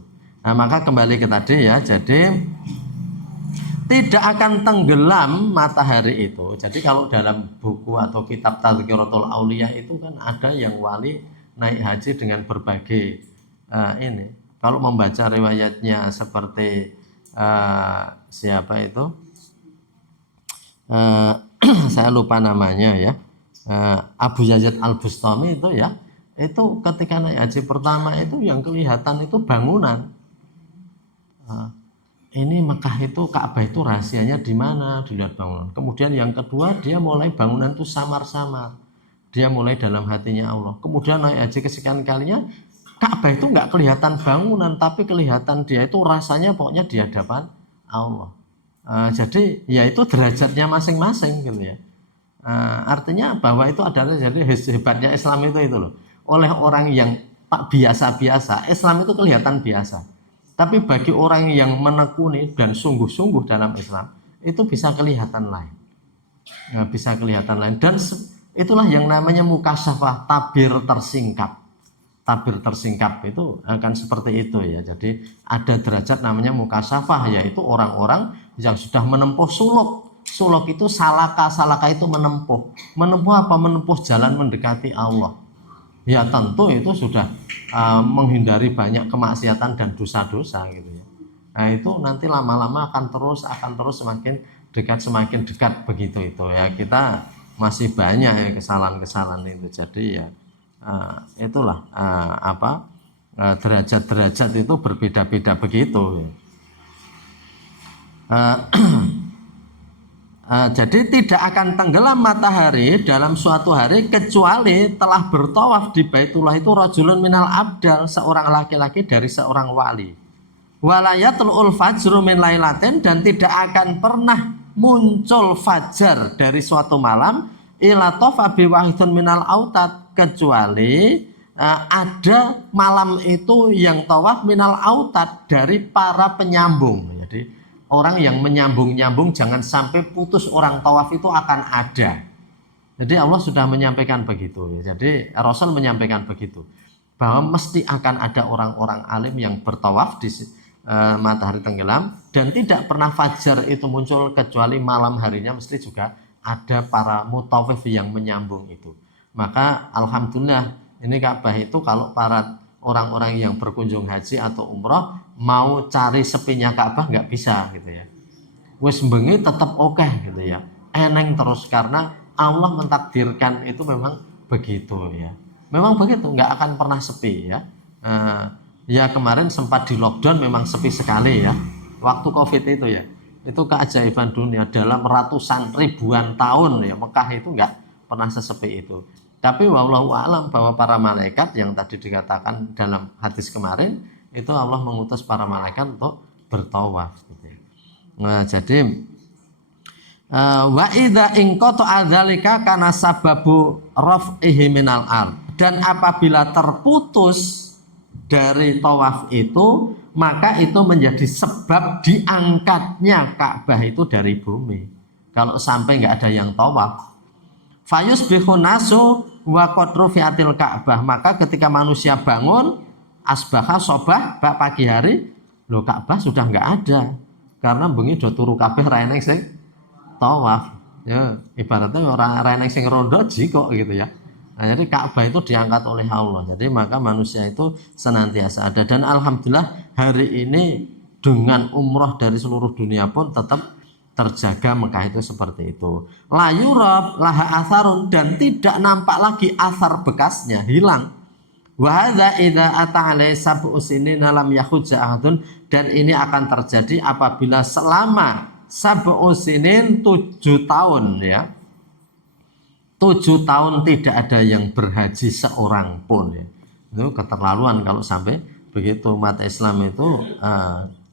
Nah, maka kembali ke tadi ya, jadi tidak akan tenggelam matahari itu. Jadi kalau dalam buku atau kitab Tazkiratul Auliya itu kan ada yang wali naik haji dengan berbagai ini. Kalau membaca riwayatnya seperti siapa itu? Saya lupa namanya ya. Abu Yazid Al-Bustami itu ya. Itu ketika naik haji pertama itu yang kelihatan itu bangunan. Ini Mekah itu, Ka'bah itu rahasianya di mana, dilihat bangunan. Kemudian yang kedua, dia mulai bangunan itu samar-samar. Dia mulai dalam hatinya Allah. Kemudian naik haji kesekian kalinya, Ka'bah itu nggak kelihatan bangunan, tapi kelihatan dia itu rasanya pokoknya di hadapan Allah. Jadi ya itu derajatnya masing-masing gitu ya. Artinya bahwa itu adalah jadi hebatnya Islam itu loh. Oleh orang yang biasa-biasa, Islam itu kelihatan biasa. Tapi bagi orang yang menekuni dan sungguh-sungguh dalam Islam, itu bisa kelihatan lain. Bisa kelihatan lain. Dan itulah yang namanya mukasyafah, tabir tersingkap. Tabir tersingkap itu akan seperti itu ya. Jadi ada derajat namanya mukasyafah, yaitu orang-orang yang sudah menempuh suluk. Suluk itu salaka itu menempuh. Menempuh apa? Menempuh jalan mendekati Allah. Ya tentu itu sudah menghindari banyak kemaksiatan dan dosa-dosa gitu ya. Nah itu nanti lama-lama akan terus semakin dekat begitu itu ya. Kita masih banyak ya kesalahan-kesalahan itu. Jadi ya itulah derajat-derajat itu berbeda-beda begitu ya. Jadi tidak akan tenggelam matahari dalam suatu hari kecuali telah bertawaf di Baitullah itu rajulun minal abdal, seorang laki-laki dari seorang wali. Walayatul fajru min lailatin, dan tidak akan pernah muncul fajar dari suatu malam ila tafa bi wahidun minal autat, kecuali ada malam itu yang tawaf minal autat dari para penyambung. Jadi orang yang menyambung-nyambung jangan sampai putus, orang tawaf itu akan ada. Jadi Allah sudah menyampaikan begitu. Jadi Rasul menyampaikan begitu, bahwa mesti akan ada orang-orang alim yang bertawaf di matahari tenggelam, dan tidak pernah fajar itu muncul kecuali malam harinya mesti juga ada para mutawif yang menyambung itu. Maka alhamdulillah ini Ka'bah itu kalau para orang-orang yang berkunjung haji atau umroh mau cari sepinya Ka'bah nggak bisa gitu ya. Wis bengi tetap oke gitu ya. Eneng terus karena Allah mentakdirkan itu memang begitu ya. Memang begitu, nggak akan pernah sepi ya. Ya kemarin sempat di lockdown memang sepi sekali ya. Waktu Covid itu ya. Itu keajaiban dunia, dalam ratusan ribuan tahun ya Mekah itu nggak pernah sesepi itu. Tapi wallahu a'lam bahwa para malaikat yang tadi dikatakan dalam hadis kemarin itu Allah mengutus para malaikat untuk bertawaf gitu. Nah, jadi wa idza inqata dzalika kana sababu raf'ihi minal ard, dan apabila terputus dari tawaf itu maka itu menjadi sebab diangkatnya Ka'bah itu dari bumi. Kalau sampai nggak ada yang tawaf, fayusbihu nasu wa qad rufi'atil Ka'bah, maka ketika manusia bangun asbaha sobah bak pagi hari, lo Ka'bah sudah nggak ada karena bengi do turu kabeh ra eneng sing tawaf ya, ibaratnya orang ra eneng sing rondo jiko gitu ya. Nah, jadi Ka'bah itu diangkat oleh Allah. Jadi maka manusia itu senantiasa ada, dan alhamdulillah hari ini dengan umroh dari seluruh dunia pun tetap terjaga Mekah itu seperti itu. La yurab laha atharun, dan tidak nampak lagi asar bekasnya, hilang. Wa hadza idza ata alai sab'u sinina lam yahujja ahadun, dan ini akan terjadi apabila selama sab'u sinin 7 tahun ya. 7 tahun tidak ada yang berhaji seorang pun ya. Itu keterlaluan kalau sampai begitu. Umat Islam itu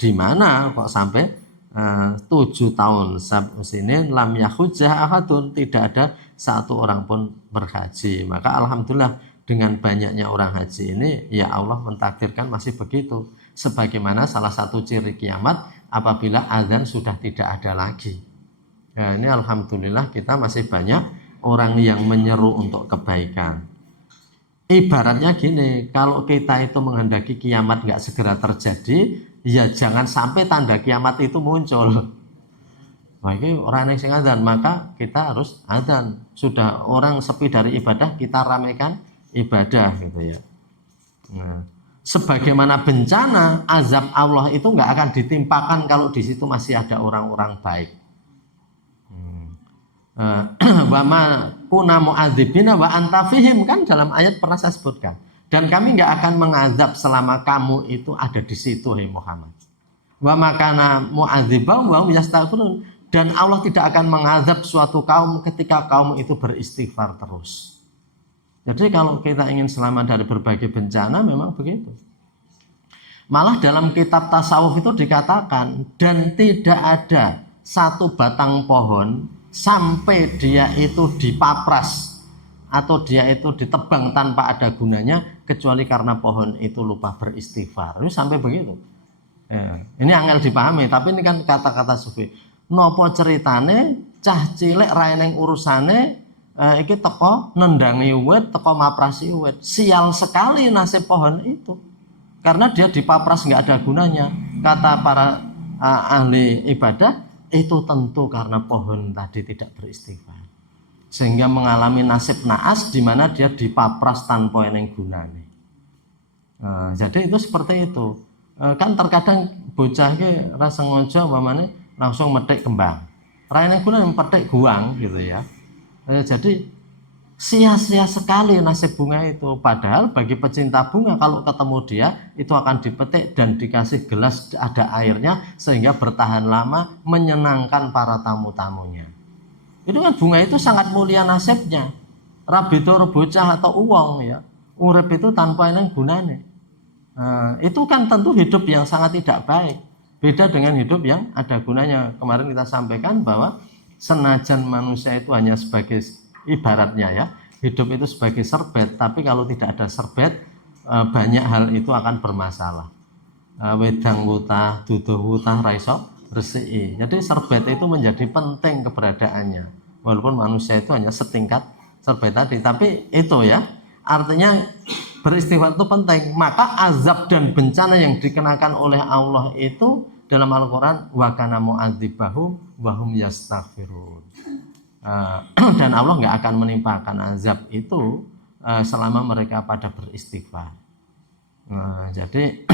di mana kok sampai 7 tahun sini lam yahujjah ahadun, tidak ada satu orang pun berhaji. Maka alhamdulillah dengan banyaknya orang haji ini ya Allah mentakdirkan masih begitu. Sebagaimana salah satu ciri kiamat apabila azan sudah tidak ada lagi. Nah, ini alhamdulillah kita masih banyak orang yang menyeru untuk kebaikan. Ibaratnya gini, kalau kita itu menghendaki kiamat nggak segera terjadi, ya jangan sampai tanda kiamat itu muncul. Wah, ini orang yang sing adzan, maka kita harus adzan. Sudah orang sepi dari ibadah, kita ramaikan ibadah gitu ya. Nah, sebagaimana bencana, azab Allah itu nggak akan ditimpakan kalau di situ masih ada orang-orang baik. Wa ma kunna mu'adzibina wa anta fihim, kan dalam ayat pernah saya sebutkan. Dan kami nggak akan mengazab selama kamu itu ada di situ, hai Muhammad. Wa makana mu'adzibahum wa hum yastaghfirun. Dan Allah tidak akan mengazab suatu kaum ketika kaum itu beristighfar terus. Jadi kalau kita ingin selamat dari berbagai bencana memang begitu. Malah dalam kitab tasawuf itu dikatakan, dan tidak ada satu batang pohon sampai dia itu dipapras atau dia itu ditebang tanpa ada gunanya kecuali karena pohon itu lupa beristighfar. Ini sampai begitu. Ini angel dipahami, tapi ini kan kata-kata sufi. Nopo ceritane cah cilik ra eneng urusane iki teko nendangi wit, teko maprasi wit. Sial sekali nasib pohon itu. Karena dia dipapras nggak ada gunanya. Kata para ahli ibadah, itu tentu karena pohon tadi tidak beristighfar. Sehingga mengalami nasib naas di mana dia dipapras tanpa eneng gunane. Jadi itu seperti itu. Kan terkadang bocah ke rasa ngojo mamane langsung metik kembang. Raine guna metik guang gitu ya. Jadi sia-sia sekali nasib bunga itu. Padahal bagi pecinta bunga kalau ketemu dia itu akan dipetik dan dikasih gelas ada airnya sehingga bertahan lama menyenangkan para tamu-tamunya. Itu kan bunga itu sangat mulia nasibnya. Rabitur bocah atau uang ya. Urip itu tanpa eneng gunane. Itu kan tentu hidup yang sangat tidak baik. Beda dengan hidup yang ada gunanya. Kemarin kita sampaikan bahwa senajan manusia itu hanya sebagai ibaratnya ya, hidup itu sebagai serbet, tapi kalau tidak ada serbet banyak hal itu akan bermasalah. Wedang wutah, duduh wutah, raiso resiki. Jadi serbet itu menjadi penting keberadaannya. Walaupun manusia itu hanya setingkat serbet tadi, tapi itu ya, artinya beristighfar itu penting. Maka azab dan bencana yang dikenakan oleh Allah itu dalam Al-Quran wa kana mu'adzibahum wa hum yastaghfirun. Dan Allah nggak akan menimpakan azab itu selama mereka pada beristighfar. Jadi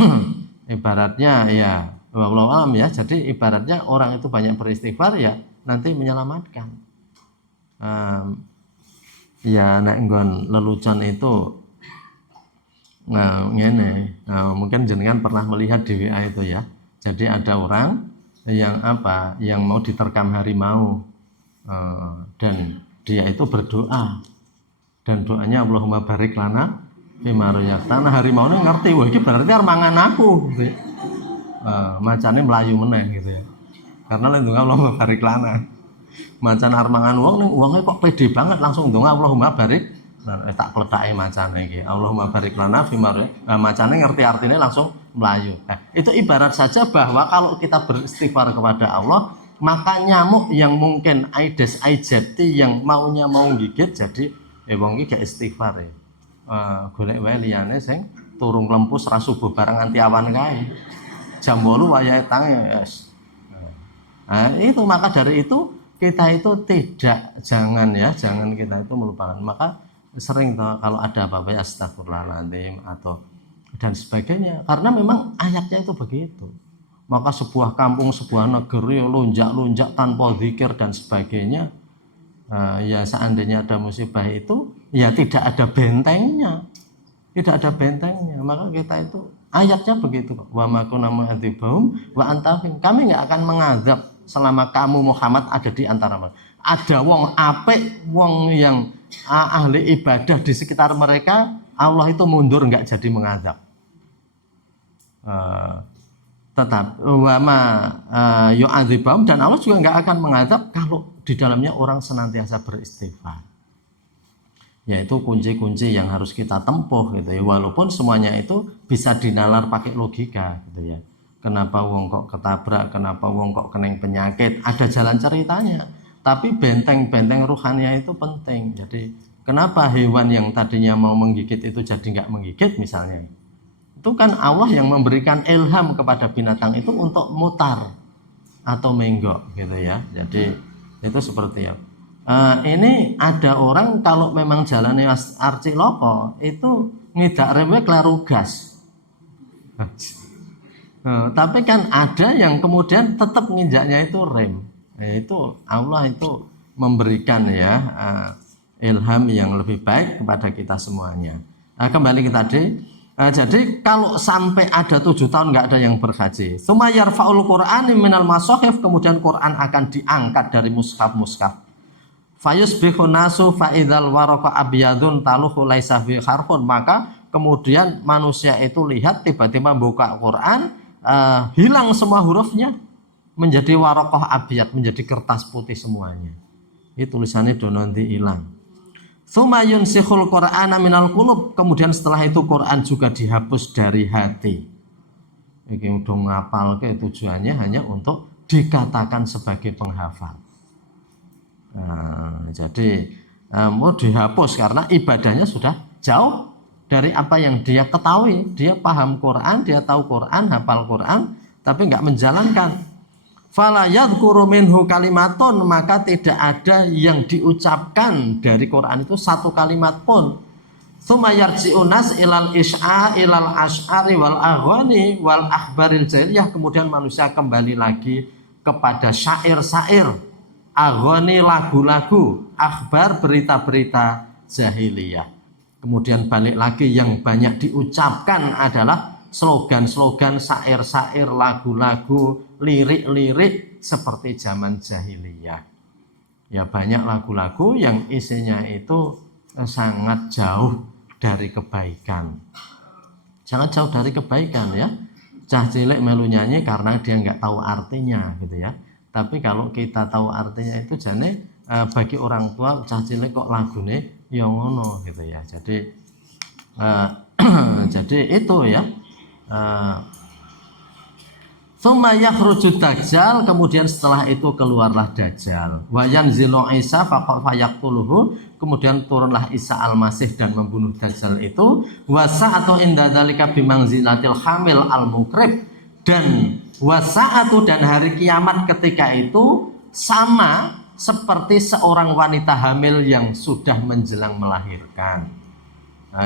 ibaratnya ya wallahu alam ya. Jadi ibaratnya orang itu banyak beristighfar ya nanti menyelamatkan. Ya nek nggon lelucon itu ngene. Mungkin jenengan pernah melihat di WA itu ya. Jadi ada orang yang mau diterkam harimau dan dia itu berdoa dan doanya Allahumma barik lana fima razaqtana. Harimau ini ngerti, wah ini berarti mangan aku gitu. Macane melayu meneh gitu ya. Karena lendung Allahumma barik lana. Macan armangan wong ning wonge kok pede banget langsung ndonga Allahumma barik. Tak pletake macane iki. Allahumma barik lana fima macane ngerti artinya langsung melayu. Itu ibarat saja bahwa kalau kita beristighfar kepada Allah, maka nyamuk yang mungkin Aedes aegypti yang maunya mau gigit jadi wong iki gak istighfar ya. Golek wae liyane sing turung lempus ra subuh bareng anti awan kae. Jam 8 wayahe tangi wis. Itu maka dari itu kita itu jangan kita itu melupakan. Maka sering toh kalau ada apa-apa ya astagfirullahaladzim atau dan sebagainya, karena memang ayatnya itu begitu. Maka sebuah kampung, sebuah negeri lonjak-lonjak tanpa zikir dan sebagainya, ya seandainya ada musibah itu ya tidak ada bentengnya, maka kita itu ayatnya begitu. Wa ma kunna mu'adzibahum wa anta fihim. Kami nggak akan mengazab selama kamu Muhammad ada di antara mereka. Ada wong apik, wong yang ahli ibadah di sekitar mereka, Allah itu mundur nggak jadi mengazab. Tetap wama yu'adzibahum, dan Allah juga nggak akan mengazab kalau di dalamnya orang senantiasa beristighfar. Yaitu kunci-kunci yang harus kita tempuh gitu ya. Walaupun semuanya itu bisa dinalar pakai logika gitu ya. Kenapa wong kok ketabrak, kenapa wong kok kena penyakit, ada jalan ceritanya. Tapi benteng-benteng ruhania itu penting. Jadi kenapa hewan yang tadinya mau menggigit itu jadi nggak menggigit misalnya? Itu kan Allah yang memberikan ilham kepada binatang itu untuk mutar atau menggok gitu ya. Jadi itu seperti ya. Ini ada orang kalau memang jalannya arci loko itu ngidak remnya kelaru gas. Tapi kan ada yang kemudian tetap nginjaknya itu rem. Itu Allah itu memberikan ya ilham yang lebih baik kepada kita semuanya. Kembali ke tadi. Jadi kalau sampai ada 7 tahun nggak ada yang berhaji, sumayar faul Quran minal masohif, kemudian Quran akan diangkat dari mushaf-mushaf. Fayus bihunasu faidal waroko abiyadun taluhu laisa fi harfun, maka kemudian manusia itu lihat tiba-tiba buka Quran, hilang semua hurufnya, menjadi warokoh abiyad, menjadi kertas putih semuanya. Itu tulisannya nanti hilang. Sumayun sikhul Qur'ana minal qulub, kemudian setelah itu Quran juga dihapus dari hati. Ini udah ngapal ke tujuannya hanya untuk dikatakan sebagai penghafal. Jadi mau dihapus karena ibadahnya sudah jauh dari apa yang dia ketahui. Dia paham Quran, dia tahu Quran, hafal Quran, tapi nggak menjalankan. Fala yadhkuru minhu kalimatun, maka tidak ada yang diucapkan dari Quran itu satu kalimat pun. Tsumma yarji'un nas ilal is'a ilal asy'ari wal aghani wal akhbaril jahiliyah, kemudian manusia kembali lagi kepada syair-syair, aghani lagu-lagu, akhbar berita-berita jahiliyah. Kemudian balik lagi yang banyak diucapkan adalah slogan-slogan, syair-syair, lagu-lagu, lirik-lirik seperti zaman jahiliyah. Ya banyak lagu-lagu yang isinya itu sangat jauh dari kebaikan. Sangat jauh dari kebaikan ya. Cah cilik melu nyanyi karena dia nggak tahu artinya gitu ya. Tapi kalau kita tahu artinya itu jane bagi orang tua cah cilik kok lagune ya ngono gitu ya. Jadi jadi itu ya. Tsumma yakhrujud dajjal, kemudian setelah itu keluarlah dajjal. Wa yanzilu Isa fayaqtuluhu, kemudian turunlah Isa al-Masih dan membunuh dajjal itu. Wa sa'atu inda dzalika bimanzilatil hamil al-mukrib, dan wa sa'atu, dan hari kiamat ketika itu sama seperti seorang wanita hamil yang sudah menjelang melahirkan,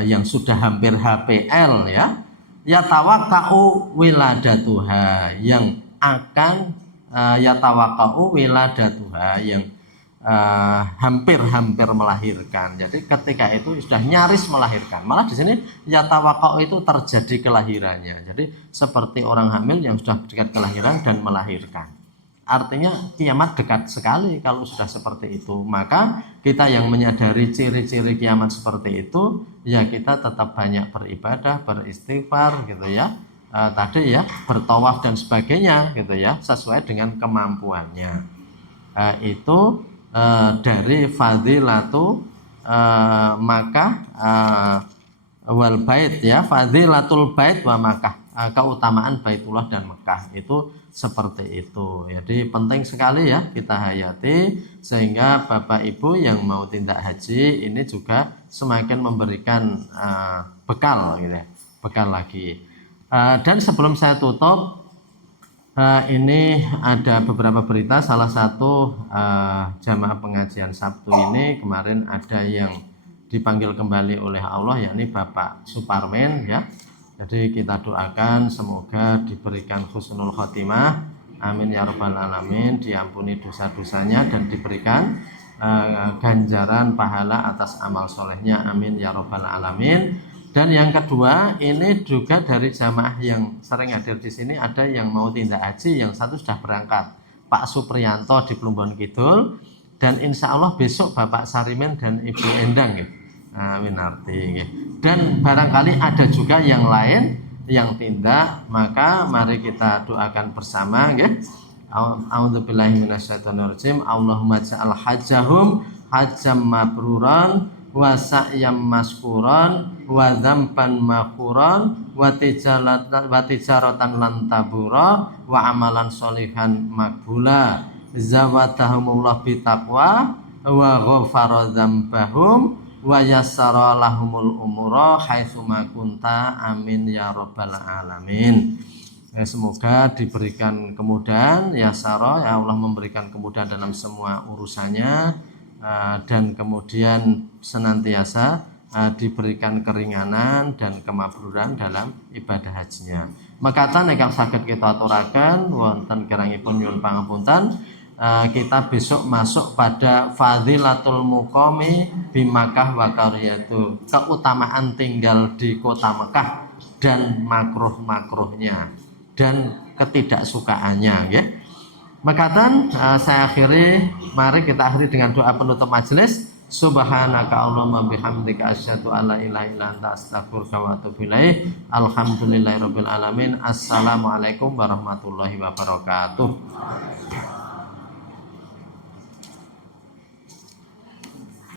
yang sudah hampir HPL ya. Yatawakka'u wiladatuha, yang akan yatawakka'u wiladatuha, yang hampir-hampir melahirkan. Jadi ketika itu sudah nyaris melahirkan. Malah di sini yatawakka'u itu terjadi kelahirannya. Jadi seperti orang hamil yang sudah dekat kelahiran dan melahirkan. Artinya kiamat dekat sekali kalau sudah seperti itu. Maka kita yang menyadari ciri-ciri kiamat seperti itu, ya kita tetap banyak beribadah, beristighfar gitu ya. Tadi ya bertawaf dan sebagainya gitu ya, sesuai dengan kemampuannya. Itu dari fadilatu Makkah wal bait ya, fadilatul bait wa Makkah, keutamaan Baitullah dan Mekah itu seperti itu. Jadi penting sekali ya kita hayati, sehingga Bapak Ibu yang mau tindak haji ini juga semakin memberikan bekal gitu ya, bekal lagi. Dan sebelum saya tutup, ini ada beberapa berita. Salah satu jamaah pengajian Sabtu ini kemarin ada yang dipanggil kembali oleh Allah, yakni Bapak Suparmen ya. Jadi kita doakan semoga diberikan husnul khotimah, amin ya rabbal alamin, diampuni dosa-dosanya dan diberikan ganjaran pahala atas amal solehnya, amin ya rabbal alamin. Dan yang kedua, ini juga dari jamaah yang sering hadir di sini, ada yang mau tindak haji, yang satu sudah berangkat, Pak Supriyanto di Plumbon Kidul, dan insya Allah besok Bapak Sarimen dan Ibu Endang gitu. Winarti. Dan barangkali ada juga yang lain yang tindak, maka mari kita doakan bersama nggih. A'udzubillahi minasyaitonirrajim. Allahumma ja'al hajjahum hajjam mabruran wa sa'yam maskuran wa dzamban maghfuran wa tijaratan lan tabura wa amalan sholihan maqbula zawadahumullah bitaqwa wa ghafara dzambahum wa yassara lahumul umura haitsu ma kunta amin ya rabbal alamin. Semoga diberikan kemudahan ya Saro, ya Allah memberikan kemudahan dalam semua urusannya, dan kemudian senantiasa diberikan keringanan dan kemakburan dalam ibadah hajinya. Makatan ingkang saged kita aturaken wonten kirangipun nyuwun pangapunten, kita besok masuk pada fadilatul muqami bi Makkah wa qariyatu, keutamaan tinggal di kota Mekah dan makruh-makruhnya dan ketidaksukaannya, ya. Makatan saya akhiri, mari kita akhiri dengan doa penutup majelis. Subhanaka Allahumma bihamdika asyhadu an la ilaha illa anta astaghfiruka wa atubu ilaik. Alhamdulillahirabbil alamin. Assalamualaikum warahmatullahi wabarakatuh.